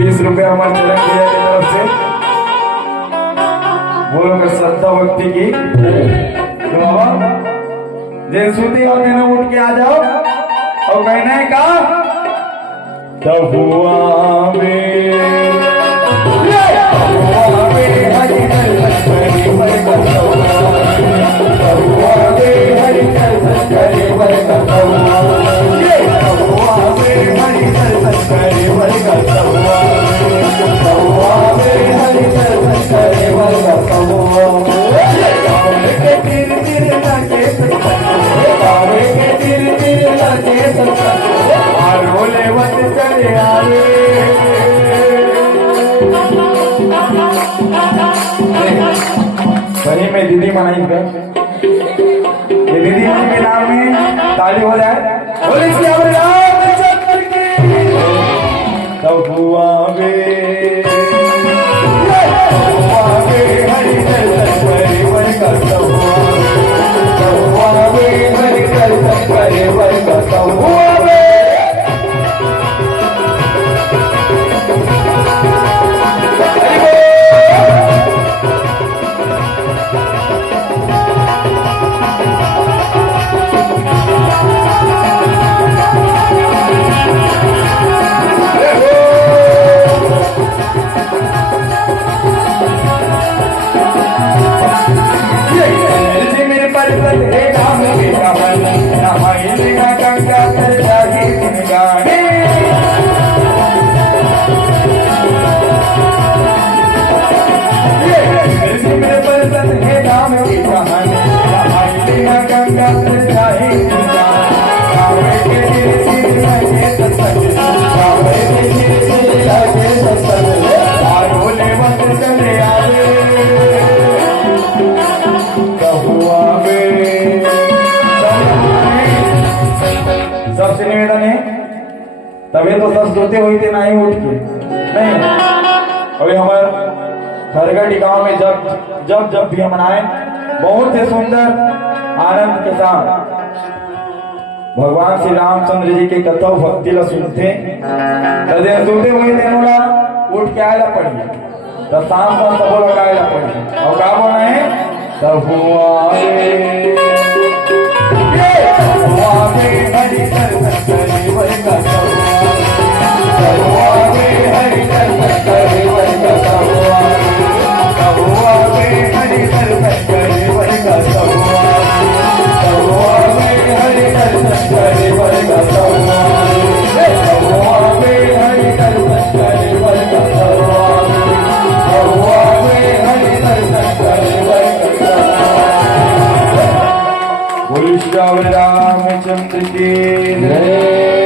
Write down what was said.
20 रुपये हमारे चरण भैया की तरफ से। बोलो कर श्रद्धा भक्ति की। तो बाबा जे सूती और देना उठ के आ जाओ और कहना है का तब हुआ सही में दीदी मनाई पे ये दीदी मनी के नाम में ताली हो जाए। बोले इसकी हमारे रामचंद्र की तब हुआ वे हरि दर्शन करे वर का तब हुआ वे हरि दर्शन करे वर का तब हुआ वे। सबसे निवेदन है तभी तो सब सोते हुए थे नहीं उठ के नहीं। अभी हमारे खरगढ़ गांव में जब भी हम आए बहुत ही सुंदर आनंद के साथ भगवान श्री रामचंद्र जी के कथा भक्ति ला सुनते सोते हुए थे नोड़ा उठ के आएला पड़ी तो शाम को सब लगाएला पड़ी और क्या बोलना है तब हुआ हरि दर्शन करे वर का तब हरि दर्शन करे वर का तब हरि दर्शन करे वर का तब हरि दर्शन करे वर का तब हरि दर्शन करे वर का हरि दर्शन करे वर का। बोलिए श्री रामचंद्र की जय।